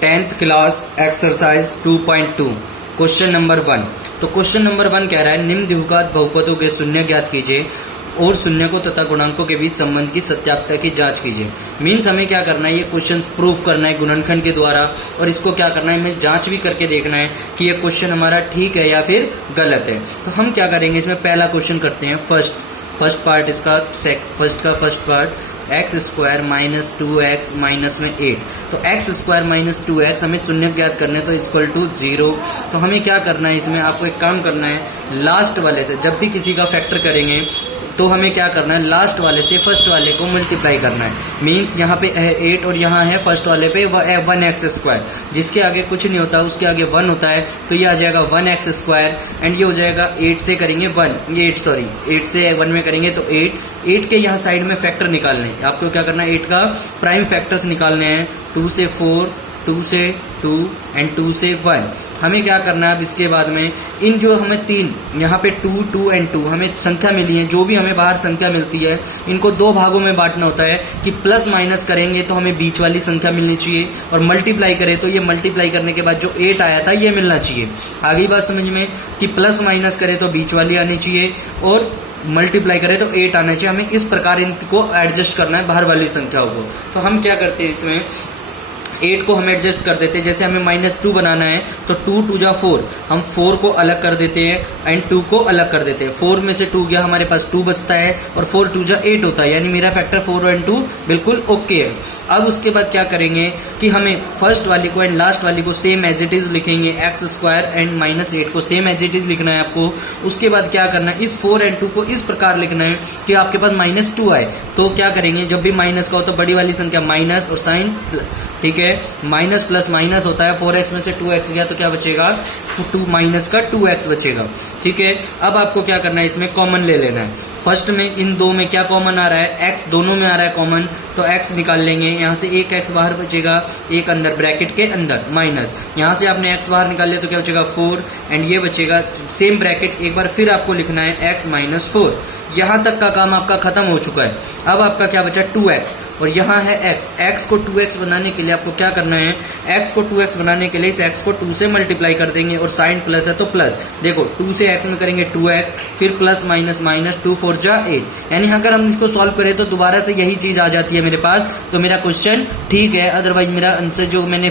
10th class exercise 2.2 question number 1। तो question number 1 कह रहा है निम्न द्विघात बहुपदों के शून्य ज्ञात कीजिए और शून्यकों तथा गुणांकों के बीच संबंध की सत्यापता की जांच कीजिए। मीन्स हमें क्या करना है, ये क्वेश्चन प्रूफ करना है गुणनखंड के द्वारा और इसको क्या करना है, हमें जांच भी करके देखना है कि ये क्वेश्चन हमारा ठीक है या फिर गलत है। तो हम क्या करेंगे, इसमें पहला क्वेश्चन करते हैं। फर्स्ट पार्ट इसका first part x square minus 2x minus में 8। तो एक्स स्क्वायर माइनस 2x हमें शून्य ज्ञात करने तो इक्वल टू 0। तो हमें क्या करना है, इसमें आपको एक काम करना है, लास्ट वाले से जब भी किसी का फैक्टर करेंगे तो हमें क्या करना है, लास्ट वाले से फर्स्ट वाले को मल्टीप्लाई करना है। मीन्स यहाँ पे है 8 और यहाँ है फर्स्ट वाले पे 1x स्क्वायर, जिसके आगे कुछ नहीं होता उसके आगे 1 होता है, तो ये आ जाएगा 1x स्क्वायर एंड ये हो जाएगा 8 से करेंगे 8 से 1 में करेंगे तो 8 के यहाँ साइड में फैक्टर निकालने हैं। आपको क्या करना है, 8 का प्राइम फैक्टर्स निकालने हैं। 2 से 4, 2 से 2 एंड 2 से 1। हमें क्या करना है, अब इसके बाद में इन जो हमें 3 यहाँ पे 2, 2 एंड 2 हमें संख्या मिली है, जो भी हमें बाहर संख्या मिलती है इनको 2 भागों में बांटना होता है कि प्लस माइनस करेंगे तो हमें बीच वाली संख्या मिलनी चाहिए और मल्टीप्लाई करें तो ये मल्टीप्लाई करने के बाद जो 8 आया था ये मिलना चाहिए। आगे बात समझ में कि प्लस माइनस करें तो बीच वाली आनी चाहिए और मल्टीप्लाई करें तो 8 आना चाहिए। हमें इस प्रकार इनको एडजस्ट करना है बाहर वाली संख्याओं को। तो हम क्या करते हैं, इसमें 8 को हम एडजस्ट कर देते हैं। जैसे हमें -2 बनाना है तो 2 2 जा 4, हम 4 को अलग कर देते हैं एंड 2 को अलग कर देते हैं। 4 में से 2 गया, हमारे पास 2 बचता है और 4 2 जा 8 होता है, यानी मेरा फैक्टर 4 एंड 2 बिल्कुल ओके है। अब उसके बाद क्या करेंगे कि हमें फर्स्ट वाली को एंड लास्ट वाली को सेम एज इट इज लिखेंगे। एक्स स्क्वायर एंड -8 को सेम एज इट इज लिखना है आपको। उसके बाद क्या करना है, इस 4 एंड 2 को इस प्रकार लिखना है कि आपके पास -2 आए। तो क्या करेंगे, जब भी माइनस का हो तो बड़ी वाली संख्या माइनस और साइन, ठीक है, माइनस प्लस माइनस होता है। 4x में से 2x गया तो क्या बचेगा, 2 माइनस का 2x बचेगा। ठीक है, अब आपको क्या करना है, इसमें कॉमन ले लेना है। फर्स्ट में इन दो में क्या कॉमन आ रहा है, x दोनों में आ रहा है कॉमन, तो x निकाल लेंगे। यहाँ से एक x बाहर बचेगा, एक अंदर ब्रैकेट के अंदर माइनस, यहाँ से आपने x बाहर निकाल लिया तो क्या बचेगा 4 एंड ये बचेगा सेम ब्रैकेट। एक बार फिर आपको लिखना है x माइनस 4। यहाँ तक का काम आपका खत्म हो चुका है। अब आपका क्या बचा 2x और यहाँ है x को 2x बनाने के लिए आपको क्या करना है, x को 2x बनाने के लिए इस x को 2 से मल्टीप्लाई कर देंगे और साइन प्लस है तो प्लस। देखो 2 से x में करेंगे 2x, फिर प्लस माइनस माइनस, 2 4 जा 8। यानी अगर हम इसको सॉल्व करें तो दोबारा से यही चीज आ जाती है मेरे पास, तो मेरा क्वेश्चन ठीक है। अदरवाइज मेरा आंसर जो मैंने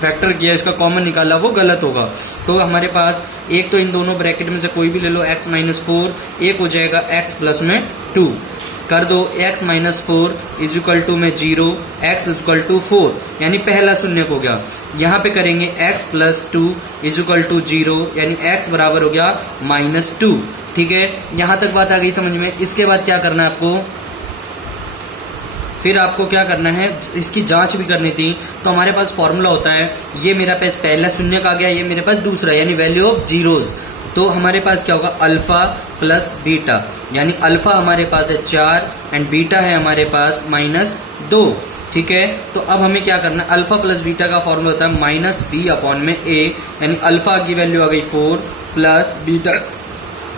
फैक्टर किया इसका कॉमन निकाला वो गलत होगा। तो हमारे पास एक तो इन दोनों ब्रैकेट में से कोई भी ले लो, x माइनस 4, एक हो जाएगा x प्लस में 2 कर दो। x minus 4 is equal to में 0, x इज इक्वल टू 4, यानी पहला शून्य हो गया। यहाँ पे करेंगे x plus 2 is equal to 0, यानी x बराबर हो गया -2। ठीक है, यहाँ तक बात आ गई समझ में। इसके बाद क्या करना है आपको, फिर आपको क्या करना है, इसकी जांच भी करनी थी। तो हमारे पास फॉर्मूला होता है, ये मेरा पास पहला शून्य का गया, ये मेरे पास दूसरा, यानी वैल्यू ऑफ जीरोज। तो हमारे पास क्या होगा, अल्फा प्लस बीटा, यानी अल्फा हमारे पास है 4 एंड बीटा है हमारे पास -2। ठीक है, तो अब हमें क्या करना है, अल्फा प्लस बीटा का फॉर्मूला होता है -b/a, यानी अल्फा की वैल्यू आ गई 4 प्लस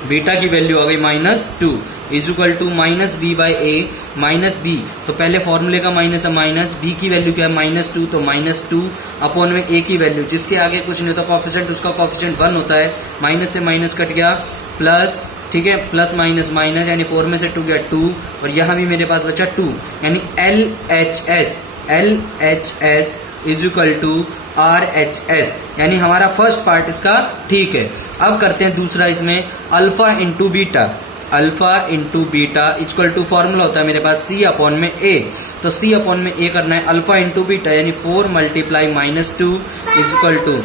बीटा की वैल्यू आ गई -2 is equal to -b/a -b। तो पहले फॉर्मूले का माइनस है माइनस, b की वैल्यू क्या है -2, तो -2 अपॉन में a की वैल्यू, जिसके आगे कुछ नहीं होता कॉफिशिएंट, उसका कॉफिशिएंट 1 होता है। माइनस से माइनस कट गया प्लस, ठीक है, प्लस माइनस माइनस, यानी 4 में से 2 गया 2 और यहाँ भी मेरे पास बचा 2, यानी LHS is equal to RHS, यानी हमारा फर्स्ट पार्ट इसका ठीक है। अब करते हैं दूसरा, इसमें alpha into beta equal to formula होता है मेरे पास C/में A। तो C/में A करना है, अल्फा इंटू बीटा यानी 4 मल्टीप्लाई -2 इज इक्वल टू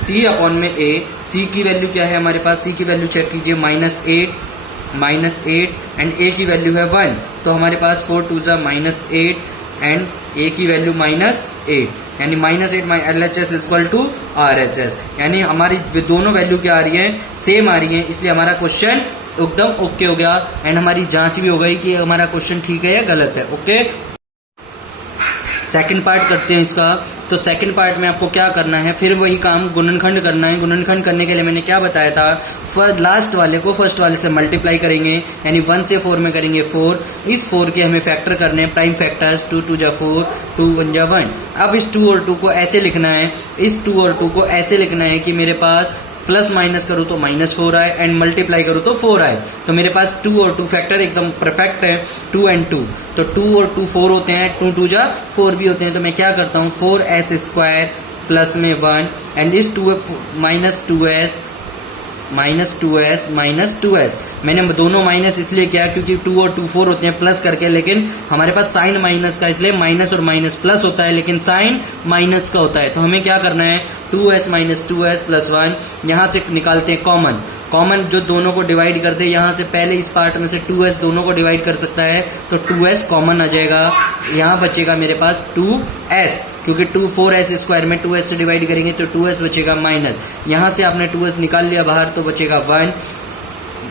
C/में A। C की वैल्यू क्या है हमारे पास, C की वैल्यू चेक कीजिए, -8 एंड A की वैल्यू है 1। तो हमारे पास 4 2 जा -8 एंड A की वैल्यू -8, यानी -8 LHS इक्वल टू RHS, यानी हमारी दोनों वैल्यू क्या आ रही है, सेम आ रही है। इसलिए हमारा क्वेश्चन एकदम ओके हो गया एंड हमारी जांच भी हो गई कि हमारा क्वेश्चन ठीक है या गलत है। ओके, सेकंड पार्ट करते हैं इसका। तो सेकंड पार्ट में आपको क्या करना है, फिर वही काम गुणनखंड करना है। गुणनखंड करने के लिए मैंने क्या बताया था, लास्ट वाले को फर्स्ट वाले से मल्टीप्लाई करेंगे, यानी 1 से 4 में करेंगे 4। इस 4 के हमें फैक्टर करने हैं, प्राइम फैक्टर्स, 2 2 जा 4, 2 1 जा 1। अब इस 2 और 2 को ऐसे लिखना है, इस 2 और 2 को ऐसे लिखना है कि मेरे पास प्लस माइनस करूँ तो -4 आए एंड मल्टीप्लाई करूँ तो 4 आए। तो मेरे पास 2 और 2 फैक्टर एकदम परफेक्ट है, 2 and 2। तो 2 और 2 4 होते हैं, 2 2 जा 4 भी होते हैं। तो मैं क्या करता हूँ, 4s² प्लस में 1 एंड इस 2s माइनस 2s। मैंने दोनों माइनस इसलिए किया क्योंकि 2 और 2 4 होते हैं प्लस करके, लेकिन हमारे पास साइन माइनस का, इसलिए माइनस और माइनस प्लस होता है लेकिन साइन माइनस का होता है। तो हमें क्या करना है, 2s माइनस 2s प्लस 1, यहाँ से निकालते हैं कॉमन जो दोनों को डिवाइड कर दे। यहाँ से पहले इस पार्ट में से 2s दोनों को डिवाइड कर सकता है, तो 2s कॉमन आ जाएगा। यहाँ बचेगा मेरे पास 2s, क्योंकि 4s² में 2s से डिवाइड करेंगे तो 2s बचेगा माइनस। यहाँ से आपने 2s निकाल लिया बाहर तो बचेगा 1।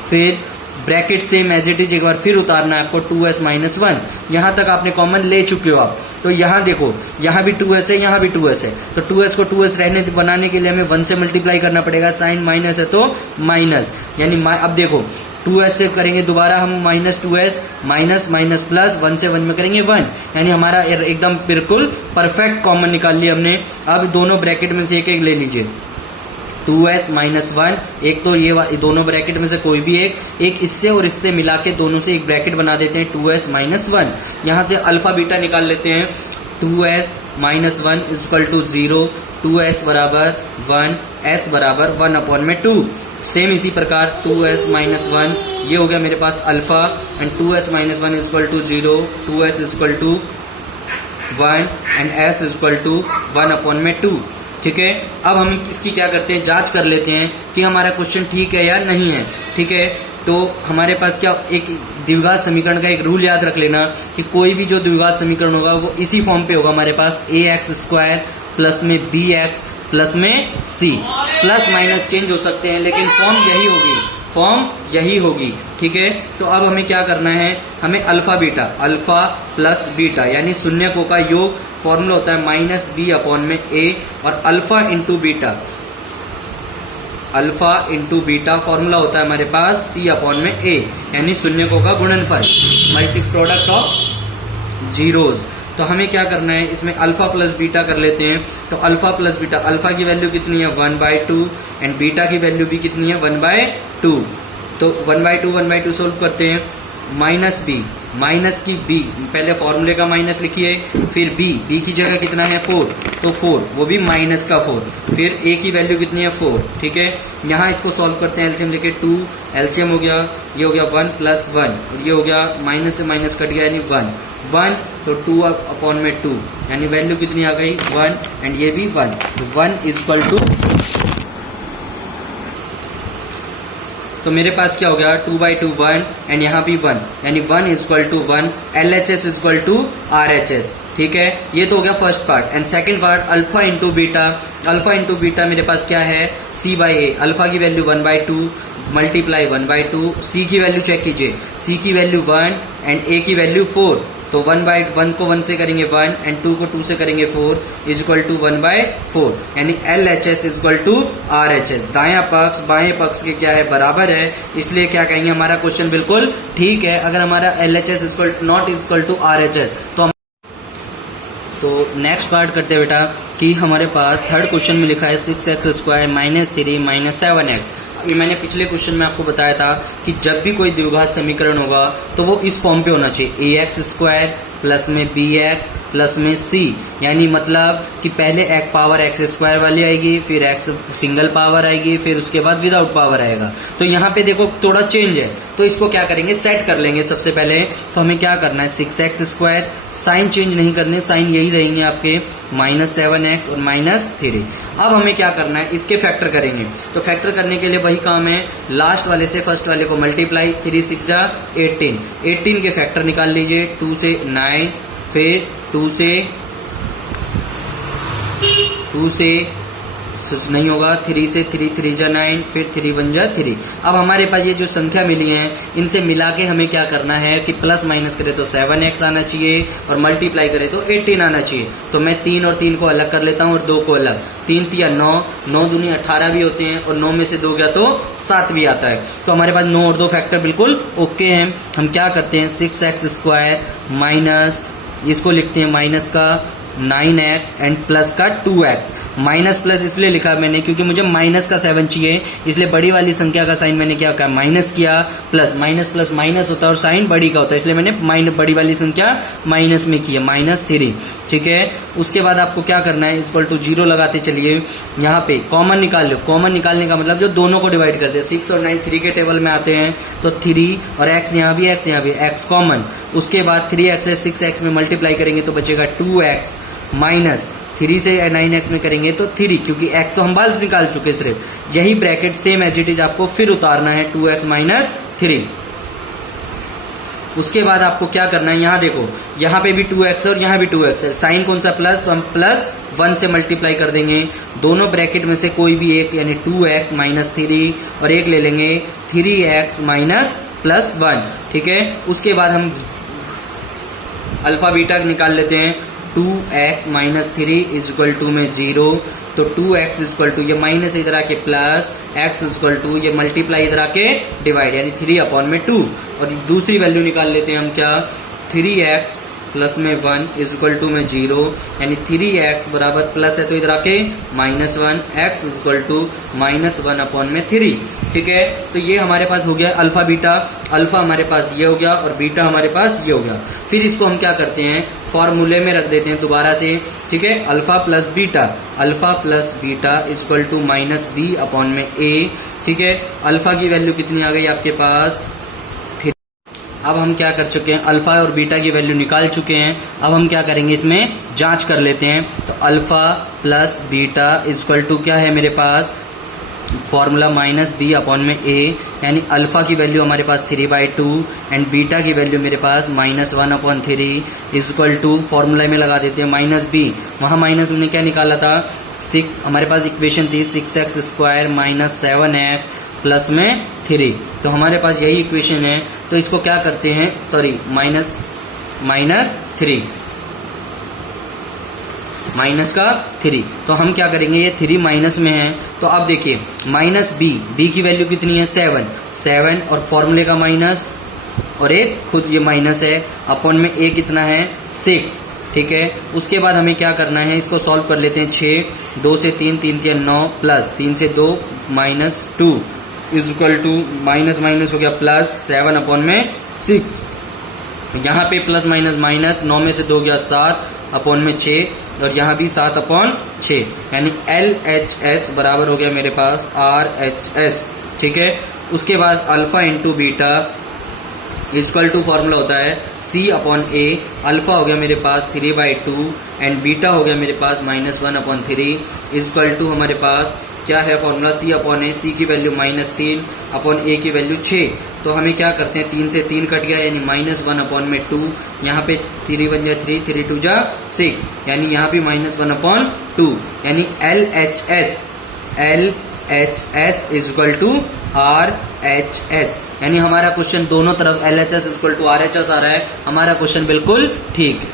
फिर bracket same as it is एक बार फिर उतारना है आपको, 2s माइनस 1। यहाँ तक आपने कॉमन ले चुके हो आप। तो यहाँ देखो, यहाँ भी 2s है, यहाँ भी 2s है, तो 2s को 2s रहने बनाने के लिए हमें 1 से मल्टीप्लाई करना पड़ेगा। साइन माइनस है तो माइनस, यानी अब देखो 2s से करेंगे दोबारा हम -2s, माइनस प्लस 1 से 1 में करेंगे 1, यानी हमारा एकदम बिल्कुल परफेक्ट कॉमन निकाल लिया हमने। अब दोनों ब्रैकेट में से एक एक ले लीजिए, 2s माइनस 1, एक तो ये दोनों ब्रैकेट में से कोई भी एक इससे और इससे मिला के दोनों से एक ब्रैकेट बना देते हैं, 2s माइनस 1। यहाँ से अल्फा बीटा निकाल लेते हैं, 2s minus 1 equal to 0, 2s बराबर 1, s बराबर 1/2। सेम इसी प्रकार 2s माइनस 1, ये हो गया मेरे पास alpha, and 2s minus 1 equal to 0, 2s equal to 1 and s equal to 1/2। ठीक है, अब हम इसकी क्या करते हैं, जांच कर लेते हैं कि हमारा क्वेश्चन ठीक है या नहीं है। ठीक है, तो हमारे पास क्या, एक द्विघात समीकरण का एक रूल याद रख लेना कि कोई भी जो द्विघात समीकरण होगा वो इसी फॉर्म पे होगा हमारे पास, ax² प्लस में bx प्लस में c। प्लस माइनस चेंज हो सकते हैं लेकिन फॉर्म यही होगी। ठीक है, तो अब हमें क्या करना है, हमें अल्फा प्लस बीटा यानी शून्यकों का योग, फॉर्मूला होता है -b/a, और अल्फा इंटू बीटा फॉर्मूला होता है हमारे पास c/a, यानी शून्यकों का गुणनफल, मल्टी प्रोडक्ट ऑफ जीरोज। तो हमें क्या करना है, इसमें अल्फा प्लस बीटा कर लेते हैं। तो अल्फा प्लस बीटा, अल्फा की वैल्यू कितनी है 1/2 एंड बीटा की वैल्यू भी कितनी है 1/2। तो 1/2 सोल्व करते हैं, माइनस की b, पहले फॉर्मूले का माइनस लिखिए, फिर b की जगह कितना है 4, तो 4 वो भी माइनस का 4, फिर a की वैल्यू कितनी है 4। ठीक है, यहाँ इसको सॉल्व करते हैं, एलसीएम लेके 2, एलसीएम हो गया, ये हो गया 1 + 1, और ये हो गया माइनस से माइनस कट गया यानी 1, तो 2/2, यानी वैल्यू कितनी आ गई 1, एंड ये भी 1, तो 1 इक्वल टू, तो मेरे पास क्या हो गया 2/2 1 एंड यहाँ भी 1, यानी 1 equal to 1, LHS equal to RHS। ठीक है, ये तो हो गया first part. And second part, alpha into beta मेरे पास क्या है c/a, अल्फा की वैल्यू 1/2 मल्टीप्लाई 1/2, c की वैल्यू चेक कीजिए, c की वैल्यू 1 एंड a की वैल्यू 4, तो 1/1 को 1 से करेंगे 1 एंड 2 को 2 से करेंगे 4 इक्वल टू 1/4, यानी LHS इक्वल टू RHS। दायां पक्ष बाएं पक्ष के क्या है बराबर है, इसलिए क्या कहेंगे हमारा क्वेश्चन बिल्कुल ठीक है। अगर हमारा LHS equal not equal to RHS तो नेक्स्ट पार्ट करते हैं बेटा कि हमारे पास थर्ड क्वेश्चन में लिखा है 6x² -3 -7x। ये मैंने पिछले क्वेश्चन में आपको बताया था कि जब भी कोई द्विघात समीकरण होगा तो वो इस फॉर्म पे होना चाहिए, ax² प्लस में bx प्लस में c, यानी मतलब कि पहले एक पावर x² वाली आएगी, फिर x सिंगल पावर आएगी, फिर उसके बाद विदाउट पावर आएगा। तो यहाँ पे देखो थोड़ा चेंज है, तो इसको क्या करेंगे सेट कर लेंगे सबसे पहले। तो हमें क्या करना है 6x², साइन चेंज नहीं करने, साइन यही रहेंगे आपके -7x और -3। अब हमें क्या करना है, इसके फैक्टर करेंगे। तो फैक्टर करने के लिए वही काम है, लास्ट वाले से फर्स्ट वाले को मल्टीप्लाई, 3 6 जा 18 के फैक्टर निकाल लीजिए, 2 से 9, फिर 2 से नहीं होगा, 3 से 3 3 जा 9, फिर 3 1 जा 3। अब हमारे पास ये जो संख्या मिली है इनसे मिला के हमें क्या करना है कि प्लस माइनस करें तो 7x आना चाहिए और मल्टीप्लाई करें तो 18 आना चाहिए। तो मैं 3 और 3 को अलग कर लेता हूँ और 2 को अलग। 3 3 9, 9 दूनी 18 भी होते हैं और 9 में से 2 गया तो 7 भी आता है। तो हमारे पास 9 और 2 फैक्टर बिल्कुल ओके हैं। हम क्या करते हैं 6x² माइनस, इसको लिखते हैं माइनस का 9x एंड प्लस का 2x। माइनस प्लस इसलिए लिखा मैंने क्योंकि मुझे माइनस का 7 चाहिए, इसलिए बड़ी वाली संख्या का साइन मैंने क्या कहा माइनस किया, प्लस माइनस प्लस माइनस होता है और साइन बड़ी का होता है, इसलिए मैंने बड़ी वाली संख्या माइनस में की है -3। ठीक है, उसके बाद आपको क्या करना है इक्वल टू 0 लगाते चलिए। यहाँ पे कॉमन निकाल लो। कॉमन निकालने का मतलब जो दोनों को डिवाइड करते हैं, 6 और 9 3 के टेबल में आते हैं तो 3 और x यहाँ भी x यहाँ भी x कॉमन। उसके बाद 3x से 6x में मल्टीप्लाई करेंगे तो बचेगा 2x माइनस 3 से 9x में करेंगे तो 3, क्योंकि x तो हम बाहर निकाल चुके सिर्फ। यही bracket same as it is आपको फिर उतारना है 2x माइनस 3। उसके बाद आपको क्या करना है, यहाँ देखो यहाँ पे भी 2x और यहाँ भी 2x है, साइन कौन सा प्लस, तो हम +1 से मल्टीप्लाई कर देंगे। दोनों ब्रैकेट में से कोई भी एक यानी 2x माइनस 3 और एक ले लेंगे 3x माइनस +1। ठीक है, उसके बाद हम अल्फा बीटा निकाल लेते हैं। 2x minus 3 is equal to में 0, तो 2x इज इक्वल टू ये माइनस इधर आके plus, x is equal to ये मल्टीप्लाई इधर आके डिवाइड, यानी 3/2। और दूसरी वैल्यू निकाल लेते हैं हम क्या, 3x प्लस में 1 इज इक्वल टू में 0, यानी 3x बराबर प्लस है तो इधर आके -1, x इज इक्वल टू -1/3। ठीक है, तो ये हमारे पास हो गया अल्फा बीटा। अल्फा हमारे पास ये हो गया और बीटा हमारे पास ये हो गया। फिर इसको हम क्या करते हैं फॉर्मूले में रख देते हैं दोबारा से। ठीक है, alpha plus beta is equal to -b/a। ठीक है, अल्फा की वैल्यू कितनी आ गई आपके पास, अब हम क्या कर चुके हैं अल्फा और बीटा की वैल्यू निकाल चुके हैं। अब हम क्या करेंगे इसमें जांच कर लेते हैं। तो alpha plus beta is equal to क्या है मेरे पास फॉर्मूला -b/a, यानी अल्फा की वैल्यू हमारे पास 3/2 एंड बीटा की वैल्यू मेरे पास -1/3 इज इक्वल टू फॉर्मूला में लगा देते हैं -b। वहाँ माइनस हमने क्या निकाला था 6, हमारे पास इक्वेशन थी 6x² माइनस 7x प्लस में 3, तो हमारे पास यही इक्वेशन है। तो इसको क्या करते हैं, सॉरी माइनस 3 माइनस का 3, तो हम क्या करेंगे ये 3 माइनस में है, तो अब देखिए -b की वैल्यू कितनी है 7 और फॉर्मूले का माइनस और एक खुद ये माइनस है, अपॉन में a कितना है 6। ठीक है, उसके बाद हमें क्या करना है इसको सॉल्व कर लेते हैं। 6 2 से 3 3 3 9 प्लस 3 से 2 -2 इज इक्वल टू माइनस हो गया +7/6। यहाँ पे प्लस माइनस माइनस 9 में से 2 गया 7/6 और यहाँ भी 7/6, यानी LHS बराबर हो गया मेरे पास RHS। ठीक है, उसके बाद alpha into beta equal to formula होता है C/A। अल्फा हो गया मेरे पास 3/2 एंड बीटा हो गया मेरे पास -1/3 इक्वल टू हमारे पास क्या है फॉर्मूला C/A। C की वैल्यू -3/A की वैल्यू 6, तो हमें क्या करते हैं 3 से 3 कट गया यानी -1/2। यहाँ पे 3 1 जा 3 3 2 जा 6, यानी यहाँ भी -1/2, यानी LHS is equal to RHS, यानी हमारा क्वेश्चन दोनों तरफ LHS is equal to RHS आ रहा है। हमारा क्वेश्चन बिल्कुल ठीक है।